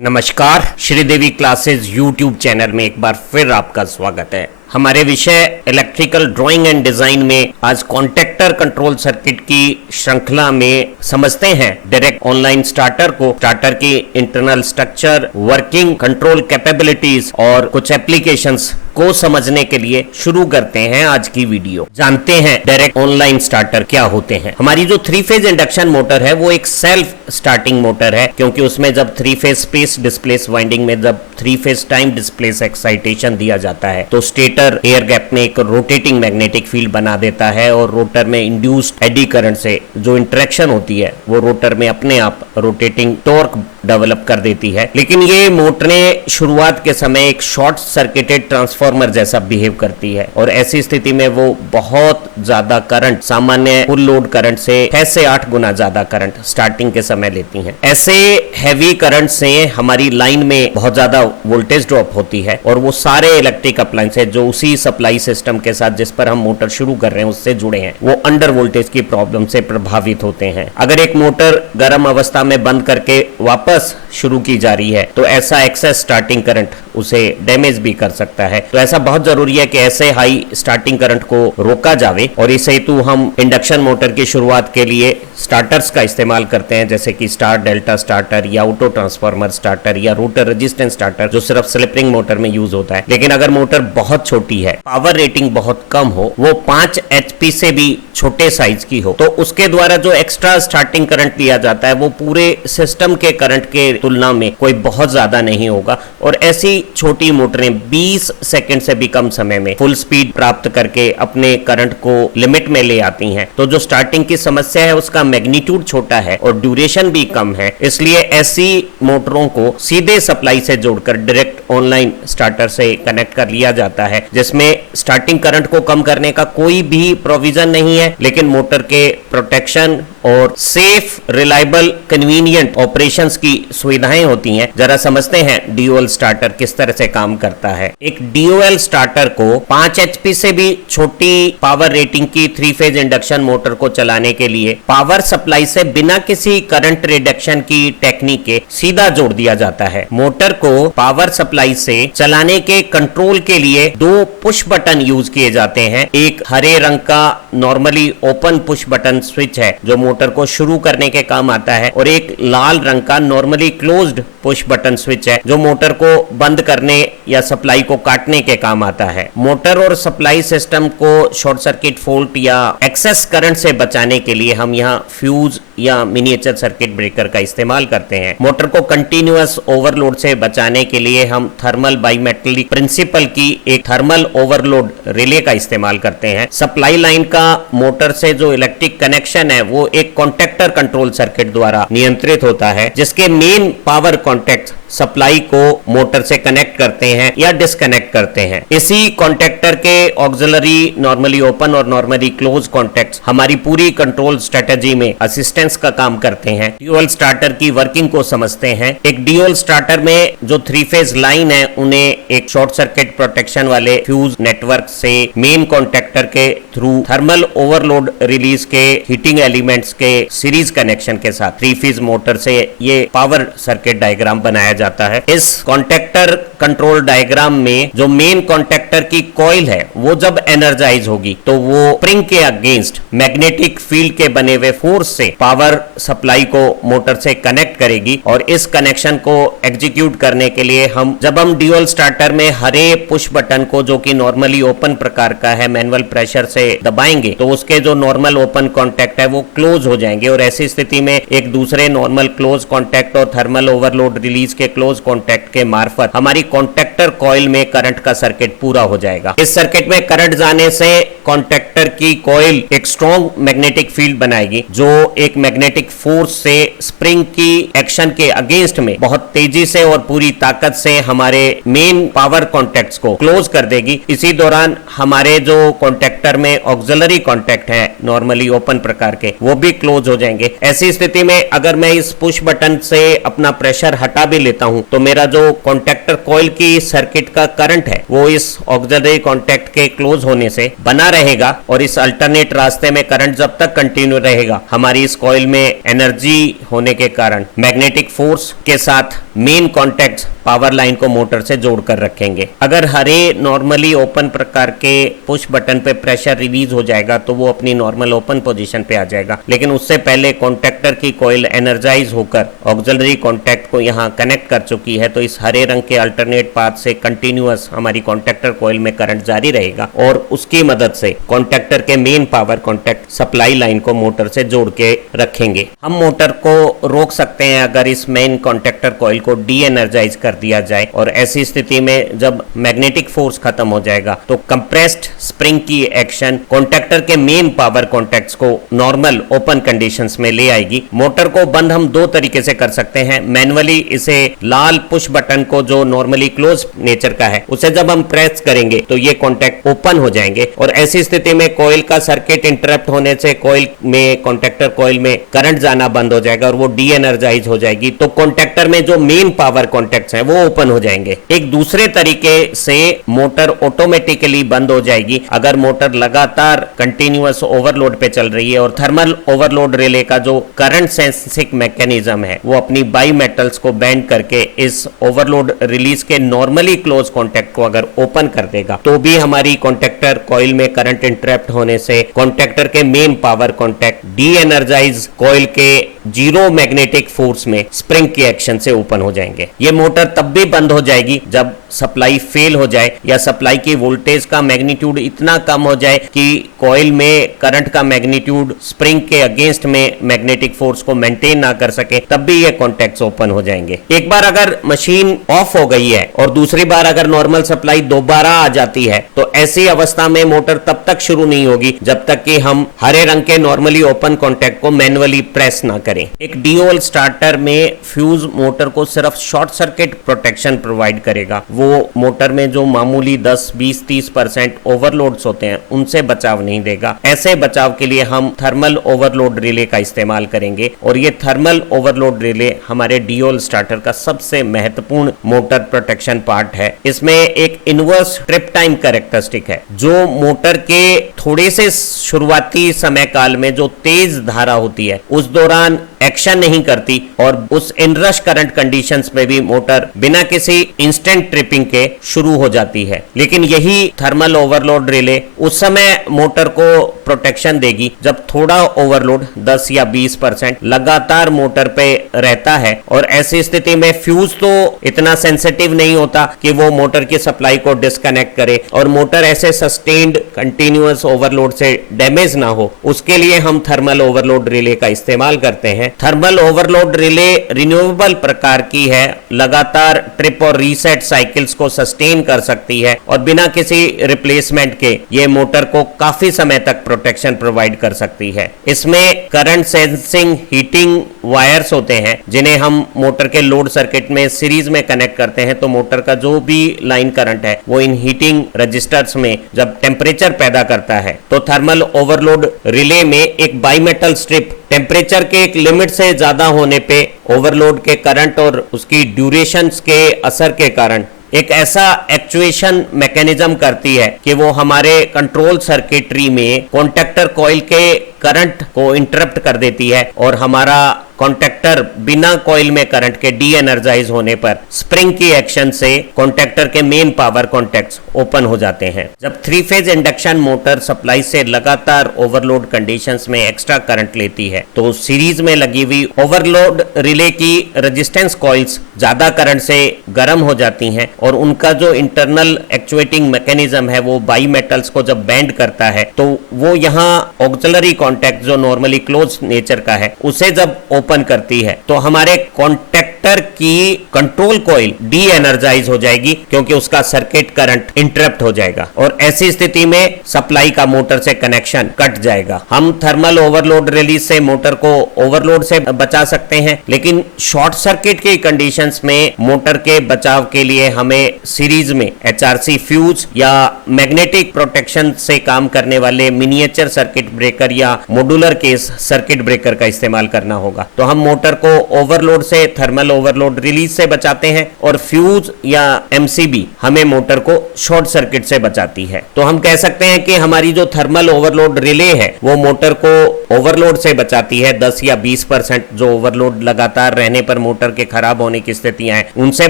नमस्कार, Sridevi classes YouTube channel में एक बार फिर आपका स्वागत है। हमारे विषय इलेक्ट्रिकल ड्राइंग एंड डिजाइन में आज कॉन्टैक्टर कंट्रोल सर्किट की श्रृंखला में समझते हैं डायरेक्ट ऑनलाइन स्टार्टर को, स्टार्टर की internal structure, working, control capabilities और कुछ एप्लीकेशंस को समझने के लिए शुरू करते हैं आज की वीडियो। जानते हैं डायरेक्ट ऑनलाइन स्टार्टर क्या होते हैं। हमारी जो 3 फेज इंडक्शन मोटर है वो एक सेल्फ स्टार्टिंग मोटर है, क्योंकि उसमें जब 3 फेज स्पेस डिस्प्लेस वाइंडिंग में जब 3 फेज टाइम डिस्प्लेस एक्साइटेशन दिया जाता है तो स्टेटर एयर गैप में एक रोटेटिंग मैग्नेटिक फील्ड बना देता है और रोटर में इंड्यूस्ड एडी करंट से जो इंटरेक्शन होती है वो रोटर में अपने आप रोटेटिंग टॉर्क डेवलप कर देती है। लेकिन ये मोटरें शुरुआत के समय एक शॉर्ट सर्किटेड ट्रांसफार्मर जैसा बिहेव करती है और ऐसी स्थिति में वो बहुत ज्यादा करंट, सामान्य फुल लोड करंट से 6 से 8 गुना ज्यादा करंट स्टार्टिंग के समय लेती हैं। ऐसे हैवी करंट से हमारी लाइन में बहुत ज्यादा वोल्टेज ड्रॉप होती है और वो सारे इलेक्ट्रिक अप्लायंसेस जो उसी सप्लाई सिस्टम के साथ जिस पर हम मोटर शुरू कर रहे हैं उससे जुड़े हैं वो अंडर वोल्टेज की प्रॉब्लम से प्रभावित होते हैं। अगर एक मोटर गर्म अवस्था में बंद करके वापस शुरू की जा रही है तो ऐसा एक्सेस स्टार्टिंग करंट उसे डैमेज भी कर सकता है। तो ऐसा बहुत जरूरी है कि ऐसे हाई स्टार्टिंग करंट को रोका जावे और इस हेतु हम इंडक्शन मोटर की शुरुआत के लिए स्टार्टर्स का इस्तेमाल करते हैं, जैसे कि स्टार डेल्टा स्टार्टर या ऑटो ट्रांसफार्मर स्टार्टर या रोटर रेजिस्टेंस स्टार्टर जो सिर्फ स्लिप-रिंग मोटर में यूज होता है। लेकिन अगर मोटर बहुत छोटी है, पावर रेटिंग बहुत कम हो, वो 5 HP से भी छोटे साइज की हो, तो उसके द्वारा जो एक्स्ट्रा स्टार्टिंग करंट लिया जाता है वो पूरे सिस्टम के करंट के तुलना में कोई बहुत ज्यादा नहीं होगा और ऐसी छोटी मोटरें 20 सेकंड से भी कम समय में फुल स्पीड प्राप्त करके अपने करंट को लिमिट में ले आती हैं। तो जो स्टार्टिंग की समस्या है उसका मैग्नीट्यूड छोटा है और ड्यूरेशन भी कम है, इसलिए ऐसी मोटरों को सीधे सप्लाई से जोड़कर डायरेक्ट ऑनलाइन स्टार्टर से कनेक्ट कर लिया जाता है, जिसमें स्टार्टिंग करंट को कम करने का कोई भी प्रोविजन नहीं है, लेकिन मोटर के प्रोटेक्शन और सेफ, रिलायबल, कन्वीनियंट ऑपरेशंस की सुविधाएं होती हैं। जरा समझते हैं डीओएल स्टार्टर किस तरह से काम करता है। एक डीओएल स्टार्टर को 5 HP से भी छोटी पावर रेटिंग की 3 फेज इंडक्शन मोटर को चलाने के लिए पावर सप्लाई से बिना किसी करंट रिडक्शन की टेक्निक के सीधा जोड़ दिया जाता है। मोटर को पावर सप्लाई से चलाने के कंट्रोल के लिए 2 पुश बटन यूज किए जाते हैं। एक हरे रंग का normally open push button switch है जो मोटर को शुरू करने के काम आता है और एक लाल रंग का normally closed push button switch है जो मोटर को बंद करने या सप्लाई को काटने के काम आता है। मोटर और सप्लाई सिस्टम को शॉर्ट सर्किट फॉल्ट या एक्सेस करंट से बचाने के लिए हम यहाँ फ्यूज या मिनिएचर सर्किट ब्रेकर का इस्तेमाल करते हैं। मोटर को कंटिन्यूअस ओवरलोड से बचाने के लिए हम थर्मल बाइमेटलिक प्रिंसिपल की एक थर्मल ओवरलोड रिले का इस्तेमाल करते हैं। सप्लाई लाइन का मोटर से जो इलेक्ट्रिक कनेक्शन है वो एक कॉन्टैक्टर कंट्रोल सर्किट द्वारा नियंत्रित होता है, जिसके मेन पावर कॉन्टैक्ट सप्लाई को मोटर से कनेक्ट करते हैं या डिस्कनेक्ट करते हैं। इसी कॉन्टैक्टर के ऑक्सिलरी नॉर्मली ओपन और नॉर्मली क्लोज कॉन्टैक्ट्स हमारी पूरी कंट्रोल स्ट्रेटजी में असिस्टेंस का काम करते हैं। डीओएल स्टार्टर की वर्किंग को समझते हैं। एक डीओएल स्टार्टर में जो 3 फेज लाइन है उन्हें एक शॉर्ट सर्किट प्रोटेक्शन वाले फ्यूज नेटवर्क से मेन कॉन्टैक्टर के थ्रू थर्मल ओवरलोड रिलीज के हीटिंग एलिमेंट्स के सीरीज कनेक्शन के साथ 3 फेज मोटर से ये पावर सर्किट डायग्राम बनाया जाता है। इस कॉन्टैक्टर कंट्रोल डायग्राम में जो मेन कॉन्टैक्टर की कॉइल है वो जब एनर्जाइज होगी तो वो स्प्रिंग के अगेंस्ट मैग्नेटिक फील्ड के बने हुए फोर्स से पावर सप्लाई को मोटर से कनेक्ट करेगी और इस कनेक्शन को एग्जीक्यूट करने के लिए जब हम डीओएल स्टार्टर में हरे पुश बटन को, जो कि नॉर्मली ओपन प्रकार का है, मैनुअल प्रेशर से दबाएंगे तो उसके जो नॉर्मल ओपन कॉन्टैक्ट है वो क्लोज हो जाएंगे और ऐसी स्थिति में एक दूसरे नॉर्मल क्लोज कॉन्टैक्ट और थर्मल ओवरलोड रिलीज के क्लोज कॉन्टैक्ट के मार्फत हमारी कॉन्टैक्टर कॉइल में करंट का सर्किट पूरा हो जाएगा। इस सर्किट में करंट जाने से कॉन्टैक्टर की कॉइल एक स्ट्रॉन्ग मैग्नेटिक फील्ड बनाएगी जो एक मैग्नेटिक फोर्स से स्प्रिंग की एक्शन के अगेंस्ट में बहुत तेजी से और पूरी ताकत से हमारे मेन पावर कॉन्टैक्ट्स को क्लोज कर देगी। इसी दौरान हमारे जो कॉन्टैक्टर में ऑक्सिलरी कॉन्टैक्ट है नॉर्मली ओपन प्रकार के वो भी क्लोज हो जाएंगे। ऐसी स्थिति में अगर मैं इस पुश बटन से अपना प्रेशर हटा भी लेता देता हूं तो मेरा जो कॉन्टेक्टर कॉइल की सर्किट का करंट है वो इस ऑक्सिलरी कॉन्टैक्ट के क्लोज होने से बना रहेगा और इस अल्टरनेट रास्ते में करंट जब तक कंटिन्यू रहेगा, हमारी इस कॉइल में एनर्जी होने के कारण मैग्नेटिक फोर्स के साथ मेन कॉन्टैक्ट पावर लाइन को मोटर से जोड़कर रखेंगे। अगर हरे नॉर्मली ओपन प्रकार के पुश बटन पे प्रेशर रिलीज हो जाएगा तो वो अपनी नॉर्मल ओपन पोजीशन पे आ जाएगा, लेकिन उससे पहले कॉन्टैक्टर की कॉइल एनर्जाइज होकर ऑक्सिलरी कॉन्टैक्ट को यहाँ कनेक्ट कर चुकी है, तो इस हरे रंग के अल्टरनेट पाथ से कंटिन्यूअस हमारी कॉन्टैक्टर कॉइल में करंट जारी रहेगा और उसकी मदद से कॉन्टैक्टर के main power contact supply line को मोटर से जोड़ के रखेंगे। हम मोटर को रोक सकते हैं अगर इस मेन कॉन्टैक्टर कॉइल को डी एनर्जाइज कर दिया जाए, और ऐसी स्थिति में जब मैग्नेटिक फोर्स खत्म हो जाएगा तो कंप्रेस्ड स्प्रिंग की एक्शन कॉन्टैक्टर के मेन पावर कॉन्टैक्ट्स को नॉर्मल ओपन कंडीशंस में ले आएगी। मोटर को बंद हम दो तरीके से कर सकते हैं। मैनुअली इसे लाल पुश बटन को जो नॉर्मली क्लोज नेचर का है उसे जब हम प्रेस करेंगे तो ये कॉन्टैक्ट ओपन हो जाएंगे, और ऐसी स्थिति में कॉइल का सर्किट इंटरप्ट होने से कॉइल में कॉन्टैक्टर कॉइल में करंट जाना बंद हो जाएगा और वो डी एनर्जाइज हो जाएगी, तो कॉन्टैक्टर में जो मेन पावर कॉन्टैक्ट्स हैं वो ओपन हो जाएंगे। एक दूसरे तरीके से मोटर ऑटोमेटिकली बंद हो जाएगी अगर मोटर लगातार कंटिन्यूअस ओवरलोड पे चल रही है और थर्मल ओवरलोड रिले का जो करंट सेंसिंग मैकेनिज्म है वो अपनी बाई मेटल्स को बैंड करके इस ओवरलोड रिलीज के नॉर्मली क्लोज कॉन्टैक्ट को अगर ओपन कर देगा तो भी हमारी कॉन्टैक्टर कॉइल में करंट इंटरप्ट होने से कॉन्टैक्टर के main power contact de energise coil के जीरो मैग्नेटिक फोर्स में स्प्रिंग की एक्शन से ओपन हो जाएंगे। ये मोटर तब भी बंद हो जाएगी जब सप्लाई फेल हो जाए या सप्लाई की वोल्टेज का मैग्नीट्यूड इतना कम हो जाए कि कॉइल में करंट का मैग्नीट्यूड स्प्रिंग के अगेंस्ट में मैग्नेटिक फोर्स को मेंटेन ना कर सके, तब भी ये कॉन्टैक्ट्स ओपन हो जाएंगे। एक बार अगर मशीन ऑफ हो गई है और दूसरी बार अगर नॉर्मल सप्लाई दोबारा आ जाती है तो ऐसी अवस्था में मोटर तब तक शुरू नहीं होगी जब तक कि हम हरे रंग के नॉर्मली ओपन कॉन्टैक्ट को मैनुअली प्रेस ना करें। एक डीओएल स्टार्टर में फ्यूज मोटर को सिर्फ शॉर्ट सर्किट प्रोटेक्शन प्रोवाइड करेगा, वो मोटर में जो मामूली 10, 20, 30% ओवरलोड्स होते हैं उनसे बचाव नहीं देगा। ऐसे बचाव के लिए हम थर्मल ओवरलोड रिले का इस्तेमाल करेंगे, और ये थर्मल ओवरलोड रिले हमारे डीओएल स्टार्टर का सबसे महत्वपूर्ण मोटर प्रोटेक्शन पार्ट है। इसमें एक इनवर्स ट्रिप टाइम कैरेक्टरिस्टिक है जो मोटर के थोड़े से शुरुआती समय काल में जो तेज धारा होती है उस दौरान एक्शन नहीं करती, और उस इनरश करंट कंडीशंस में भी मोटर बिना किसी इंस्टेंट ट्रिपिंग के शुरू हो जाती है। लेकिन यही थर्मल ओवरलोड रिले उस समय मोटर को प्रोटेक्शन देगी जब थोड़ा ओवरलोड 10 या 20% लगातार मोटर पे रहता है, और ऐसी स्थिति में फ्यूज तो इतना सेंसिटिव नहीं होता कि वो मोटर की सप्लाई को डिस्कनेक्ट करे और मोटर ऐसे सस्टेन्ड कंटिन्यूअस ओवरलोड से डैमेज ना हो। उसके लिए हम थर्मल ओवरलोड रिले का इस्तेमाल करते हैं। थर्मल ओवरलोड रिले रिन्यूएबल प्रकार की है, लगातार ट्रिप और रीसेट साइकिल्स को सस्टेन कर सकती है और बिना किसी रिप्लेसमेंट के ये मोटर को काफी समय तक प्रोटेक्शन प्रोवाइड कर सकती है। इसमें करंट सेंसिंग हीटिंग वायर्स होते हैं जिन्हें हम मोटर के लोड सर्किट में सीरीज में कनेक्ट करते हैं, तो मोटर का जो भी लाइन करंट है वो इन हीटिंग रजिस्टर्स में जब टेम्परेचर पैदा करता है तो थर्मल ओवरलोड रिले में एक बाईमेटल स्ट्रिप टेम्परेचर के एक लिमिट से ज्यादा होने पे ओवरलोड के करंट और उसकी ड्यूरेशंस के असर के कारण एक ऐसा एक्चुएशन मैकेनिज्म करती है कि वो हमारे कंट्रोल सर्किटरी में कॉन्टैक्टर कॉइल के करंट को इंटरप्ट कर देती है और हमारा कॉन्टैक्टर बिना कॉइल में करंट के डी एनर्जाइज होने पर स्प्रिंग की एक्शन से कॉन्टैक्टर के मेन पावर कॉन्टैक्ट्स ओपन हो जाते हैं। जब 3 फेज इंडक्शन मोटर सप्लाई से लगातार ओवरलोड कंडीशंस में एक्स्ट्रा करंट लेती है तो सीरीज में लगी हुई ओवरलोड रिले की रेजिस्टेंस कॉइल्स ज्यादा करंट से गर्म हो जाती हैं और उनका जो इंटरनल एक्चुएटिंग मैकेनिज्म है वो बाई मेटल्स को जब बैंड करता है तो वो यहाँ ऑक्सिलरी कॉन्टैक्ट जो नॉर्मली क्लोज नेचर का है उसे जब ओपन करती है तो हमारे कॉन्टैक्टर की कंट्रोल कॉइल डी एनर्जाइज हो जाएगी क्योंकि उसका सर्किट करंट इंटरप्ट हो जाएगा और ऐसी स्थिति में सप्लाई का मोटर से कनेक्शन कट जाएगा। हम थर्मल ओवरलोड रिलीज से मोटर को ओवरलोड से बचा सकते हैं, लेकिन शॉर्ट सर्किट की कंडीशंस में मोटर के बचाव के लिए हमें सीरीज में एचआरसी फ्यूज या मैग्नेटिक प्रोटेक्शन से काम करने वाले मिनिएचर सर्किट ब्रेकर या मॉड्यूलर केस सर्किट ब्रेकर का इस्तेमाल करना होगा। तो हम मोटर को ओवरलोड से, थर्मल ओवरलोड रिलीज से बचाते हैं, और फ्यूज या एमसीबी हमें मोटर को शॉर्ट सर्किट से बचाती है। तो हम कह सकते हैं कि हमारी जो थर्मल ओवरलोड रिले है वो मोटर को ओवरलोड से बचाती है। 10 या 20% जो ओवरलोड लगातार रहने पर मोटर के खराब होने की स्थितियां हैं उनसे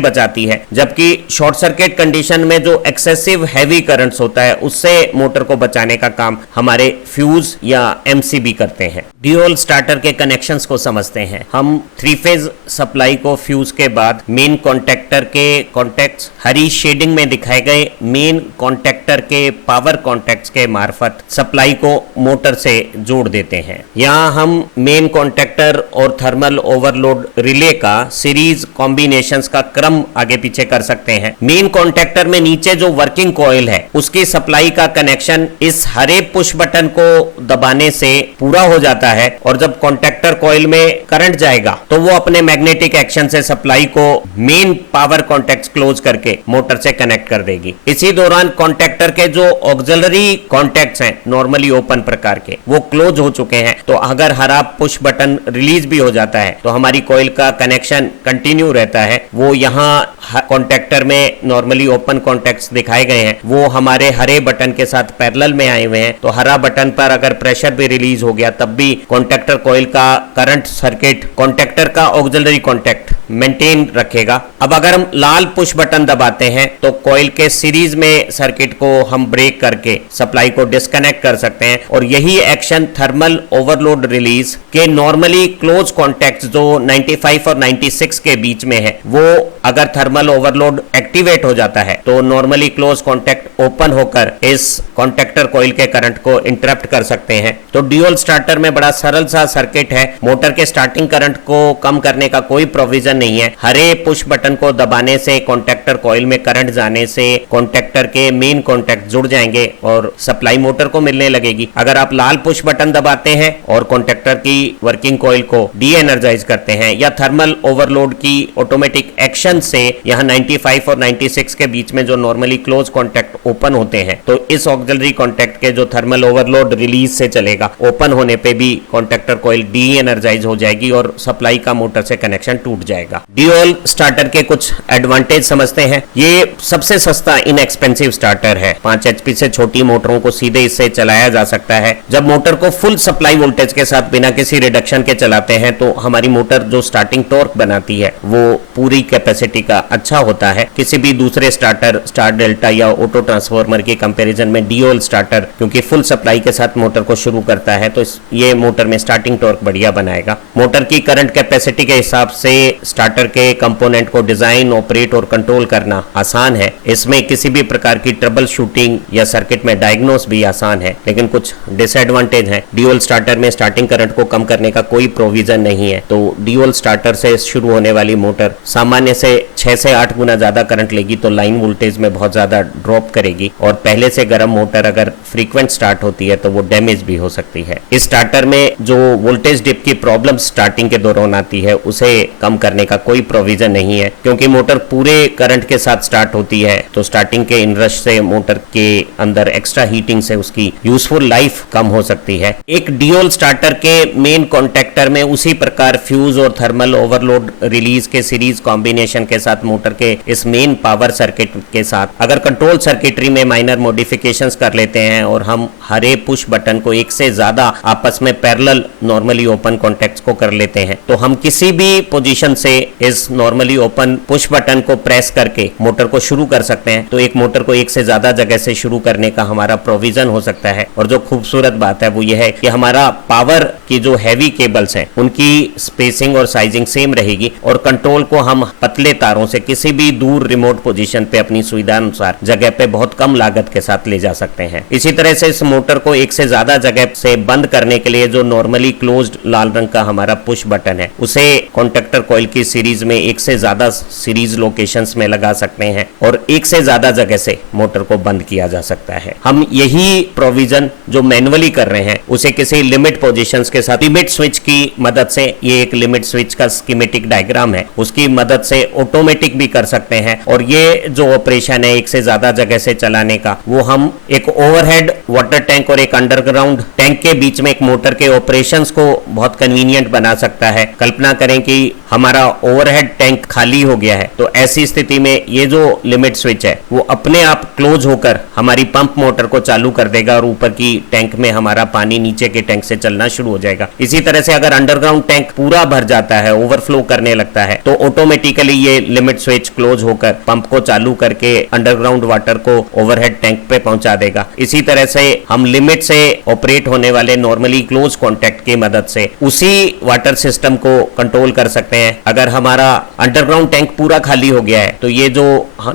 बचाती है, जबकि शॉर्ट सर्किट कंडीशन में जो एक्सेसिव हैवी करंट्स होता है उससे मोटर को बचाने का काम हमारे फ्यूज या एमसीबी करते हैं। ड्यूअल स्टार्टर के कनेक्शंस को समझते हैं। हम 3 फेज सप्लाई को फ्यूज के बाद मेन कॉन्टेक्टर के कॉन्टेक्ट्स हरी शेडिंग में दिखाए गए मेन कॉन्टेक्टर के पावर कॉन्टेक्ट्स के मार्फत सप्लाई को मोटर से जोड़ देते हैं। यहाँ हम मेन कॉन्टेक्टर और थर्मल ओवरलोड रिले का सीरीज कॉम्बिनेशंस का क्रम आगे पीछे कर सकते हैं। मेन कॉन्टेक्टर में नीचे जो वर्किंग कॉइल है उसकी सप्लाई का कनेक्शन इस हरे पुश बटन को दबाने से पूरा हो जाता है, और जब कॉन्टेक्टर कॉइल में करंट जाएगा तो वो अपने मैग्नेटिक एक्शन से सप्लाई को मेन पावर कॉन्टेक्ट क्लोज करके मोटर से कनेक्ट कर देगी। इसी दौरान कॉन्टेक्टर के जो ऑक्सिलरी कॉन्टेक्ट्स हैं नॉर्मली ओपन प्रकार के वो क्लोज हो चुके हैं, तो अगर हरा पुश बटन रिलीज भी हो जाता है तो हमारी कॉइल का कनेक्शन कंटिन्यू रहता है। वो यहाँ कॉन्टेक्टर में नॉर्मली ओपन कॉन्टेक्ट्स दिखाए गए हैं, वो हमारे हरे बटन के साथ पैरेलल में आए हुए हैं, तो हरा बटन पर अगर प्रेशर भी रिलीज हो गया तब भी कॉन्टेक्टर कॉइल का करंट सर्किट कॉन्टेक्टर का ऑक्सिलरी कॉन्टेक्ट मेंटेन रखेगा। अब अगर हम लाल पुश बटन दबाते हैं तो कॉइल के सीरीज में सर्किट को हम ब्रेक करके सप्लाई को डिस्कनेक्ट कर सकते हैं, और यही एक्शन थर्मल ओवरलोड रिलीज के नॉर्मली क्लोज कॉन्टेक्ट्स जो 95 और 96 के बीच में है, वो अगर थर्मल ओवरलोड एक्टिवेट हो जाता है तो नॉर्मली क्लोज कॉन्टेक्ट ओपन होकर इस कॉन्टेक्टर कॉइल के करंट को इंटरप्ट कर सकते हैं। तो ड्यूअल स्टार्टर में बड़ा सरल सा सर्किट है। मोटर के स्टार्टिंग करंट को कम करने का कोई प्रोविजन नहीं है। हरे पुश बटन को दबाने से कॉन्टेक्टर कॉइल में करंट जाने से कॉन्टेक्टर के मेन कॉन्टेक्ट जुड़ जाएंगे और सप्लाई मोटर को मिलने लगेगी। अगर आप लाल पुश बटन दबाते हैं और कॉन्टेक्टर की वर्किंग कॉइल को डी एनर्जाइज करते हैं या थर्मल ओवरलोड की ऑटोमेटिक एक्शन से यहां 95 और 96 के बीच में जो नॉर्मली क्लोज कॉन्टेक्ट ओपन होते हैं, तो इस ऑक्सिलरी कॉन्टेक्ट के जो थर्मल ओवरलोड रिलीज से चलेगा, ओपन होने पे भी कॉन्टेक्टर कॉइल डी एनर्जाइज हो जाएगी और सप्लाई का मोटर से कनेक्शन टूट जाएगा। ड्यूअल स्टार्टर के कुछ एडवांटेज समझते हैं। ये सबसे सस्ता इनएक्सपेंसिव स्टार्टर है। 5 HP से छोटी मोटरों को सीधे इससे चलाया जा सकता है। जब मोटर को फुल सप्लाई वोल्टेज के साथ बिना किसी रिडक्शन के चलाते हैं तो हमारी मोटर जो स्टार्टिंग टॉर्क बनाती है वो पूरी कैपेसिटी का अच्छा होता है। किसी भी दूसरे स्टार्टर, स्टार डेल्टा या ऑटो ट्रांसफार्मर के कंपैरिजन में ड्यूअल स्टार्टर क्योंकि फुल सप्लाई के साथ मोटर को शुरू करता है तो ये मोटर में स्टार्टिंग टॉर्क बढ़िया बनाएगा। मोटर की करंट कैपेसिटी के हिसाब से स्टार्टर के कंपोनेंट को डिजाइन, ऑपरेट और कंट्रोल करना आसान है। इसमें किसी भी प्रकार की ट्रबल शूटिंग या सर्किट में डायग्नोस भी आसान है, लेकिन कुछ डिसएडवांटेज हैं। ड्यूअल स्टार्टर में स्टार्टिंग करंट को कम करने का कोई प्रोविजन नहीं है, तो ड्यूअल स्टार्टर से शुरू होने वाली मोटर सामान्य से 6 से 8 गुना ज्यादा करंट लेगी तो लाइन वोल्टेज में बहुत ज्यादा ड्रॉप करेगी, और पहले से गर्म मोटर अगर फ्रीक्वेंट स्टार्ट होती है तो वो डैमेज भी हो सकती है। इस स्टार्टर में जो वोल्टेज डिप की प्रॉब्लम स्टार्टिंग के दौरान आती है उसे कम करने का कोई प्रोविजन नहीं है, क्योंकि मोटर पूरे करंट के साथ स्टार्ट होती है तो स्टार्टिंग के इनरश से मोटर के अंदर एक्स्ट्रा हीटिंग से उसकी यूजफुल लाइफ कम हो सकती है। एक ड्यूअल स्टार्टर के मेन कॉन्टेक्टर में उसी प्रकार फ्यूज और थर्मल ओवरलोड रिलीज के सीरीज कॉम्बिनेशन के साथ मोटर के इस मेन पावर सर्किट के साथ अगर कंट्रोल सर्किटरी में माइनर मॉडिफिकेशंस कर लेते हैं और हम हरे पुश बटन को एक से ज्यादा आपस में पैरेलल नॉर्मली ओपन कॉन्टेक्ट्स को कर लेते हैं तो हम किसी भी पोजीशन से इस नॉर्मली ओपन पुश बटन को प्रेस करके मोटर को शुरू कर सकते हैं। तो एक मोटर को एक से ज्यादा जगह से शुरू करने का हमारा प्रोविजन हो सकता है। और जो खूबसूरत बात है वो यह है कि हमारा पावर की जो हैवी केबल्स हैं उनकी स्पेसिंग और साइजिंग सेम रहेगी और कंट्रोल को हम पतले तारों से किसी भी दूर रिमोट पोजीशन पे अपनी सुविधा अनुसार जगह पे बहुत कम लागत के साथ ले जा सकते हैं। इसी तरह से इस मोटर को एक से ज्यादा जगह से बंद करने के लिए जो नॉर्मली क्लोज्ड लाल रंग का हमारा पुश बटन है उसे कॉन्टेक्टर कॉइल की सीरीज में एक से ज्यादा सीरीज लोकेशंस में लगा सकते हैं और एक से ज्यादा जगह से मोटर को बंद किया जा सकता है। हम यही प्रोविजन जो मैनुअली कर रहे हैं उसे किसी लिमिट पोजीशंस के साथ लिमिट स्विच की मदद से, ये एक लिमिट स्विच का स्कीमेटिक डायग्राम है, उसकी मदद से ऑटोमेटिक भी कर सकते हैं। और ये जो ऑपरेशन है एक से ज्यादा जगह से चलाने का वो हम एक ओवरहेड वाटर टैंक और एक अंडरग्राउंड टैंक के बीच में एक मोटर के ऑपरेशंस को बहुत कन्वीनियंट बना सकता है। कल्पना करें कि हमारा ओवरहेड टैंक खाली हो गया है, तो ऐसी स्थिति में ये जो लिमिट स्विच है वो अपने आप क्लोज होकर हमारी पंप मोटर को चालू कर देगा और ऊपर की टैंक में हमारा पानी नीचे के टैंक से चलना शुरू हो जाएगा। इसी तरह से अगर अंडरग्राउंड टैंक पूरा भर जाता है, ओवरफ्लो करने लगता है, तो ऑटोमेटिकली ये लिमिट स्विच क्लोज होकर पंप को चालू करके अंडरग्राउंड वाटर को ओवरहेड टैंक पे पहुंचा देगा। इसी तरह से हम लिमिट से ऑपरेट होने वाले नॉर्मली क्लोज कॉन्टैक्ट की मदद से उसी वाटर सिस्टम को कंट्रोल कर सकते हैं। अगर हमारा अंडरग्राउंड टैंक पूरा खाली हो गया है तो ये जो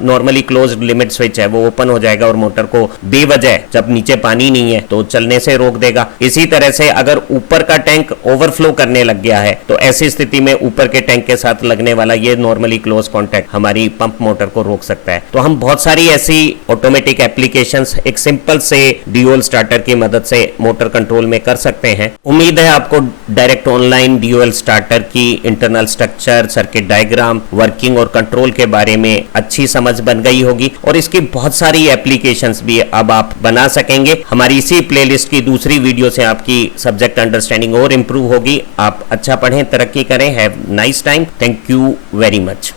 नॉर्मली क्लोज लिमिट स्विच है वो ओपन हो जाएगा और मोटर को बेवजह, जब नीचे पानी नहीं है तो चलने से रोक देगा। इसी तरह से अगर ऊपर का टैंक ओवरफ्लो करने लग गया है तो ऐसी स्थिति में ऊपर के टैंक के साथ लगने वाला ये नॉर्मली क्लोज कॉन्टैक्ट हमारी पंप मोटर को रोक सकता है। तो हम बहुत सारी ऐसी ऑटोमेटिक एप्लीकेशंस एक सिंपल से ड्यूल स्टार्टर की मदद से मोटर कंट्रोल में कर सकते हैं। उम्मीद है आपको डायरेक्ट ऑनलाइन ड्यूल स्टार्टर की internal structure, circuit diagram, working और कंट्रोल के बारे में अच्छी समझ बन गई होगी और इसकी बहुत सारी एप्लीकेशंस भी अब आप बना सकेंगे। हमारी इसी प्लेलिस्ट की दूसरी वीडियो से आपकी सब्जेक्ट अंडरस्टैंडिंग और इंप्रूव होगी। आप अच्छा पढ़ें, तरक्की करें। Have nice time. Thank you very much.